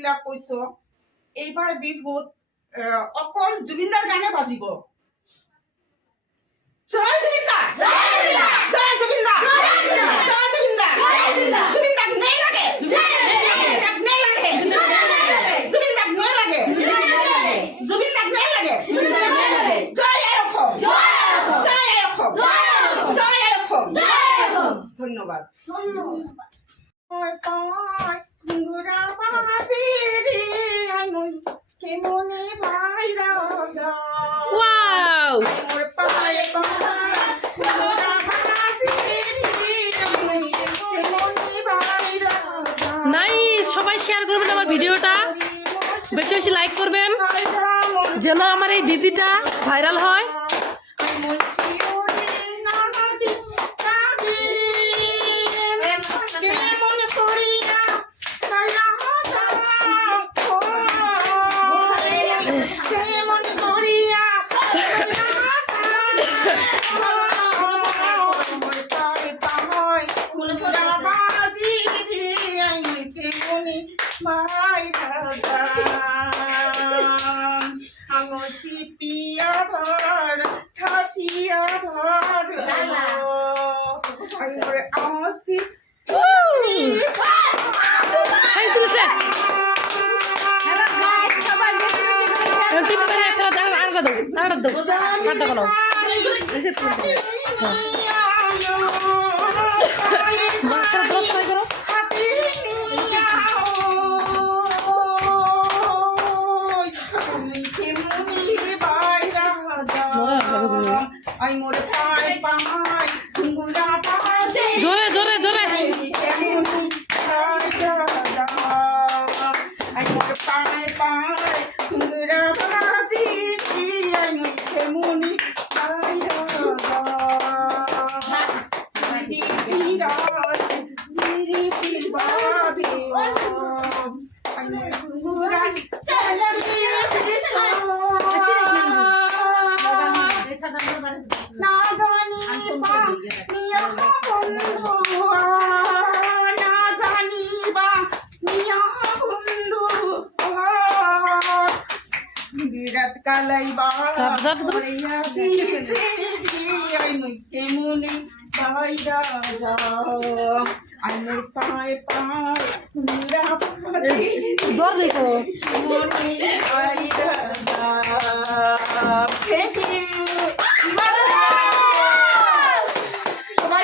কিলা কৈছো এইবাৰ বিহুত অকল জুবিনদাৰ গানে বাজিব। জয় জুবিনদা, জয় জুবিনদা, জয় জুবিনদা, জুবিনদাক নেই লাগে, জুবিনদাক নেই লাগে, জুবিনদাক নেই লাগে, জুবিনদাক নেই লাগে, জয় আই অসম, জয় আই অসম, জয় আই অসম। ধন্যবাদ। Wow! নাইস, সবাই শেয়ার করবেন আমার ভিডিওটা, বেশি বেশি লাইক করবেন যেন আমার এই দিদিটা ভাইরাল হয়। জোরে জোরে জোরে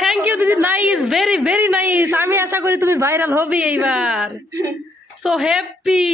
থ্যাংক ইউ দিদি, নাইস, ভেরি ভেরি নাইস। আমি আশা করি তুমি ভাইরাল হবে এইবার। So happy.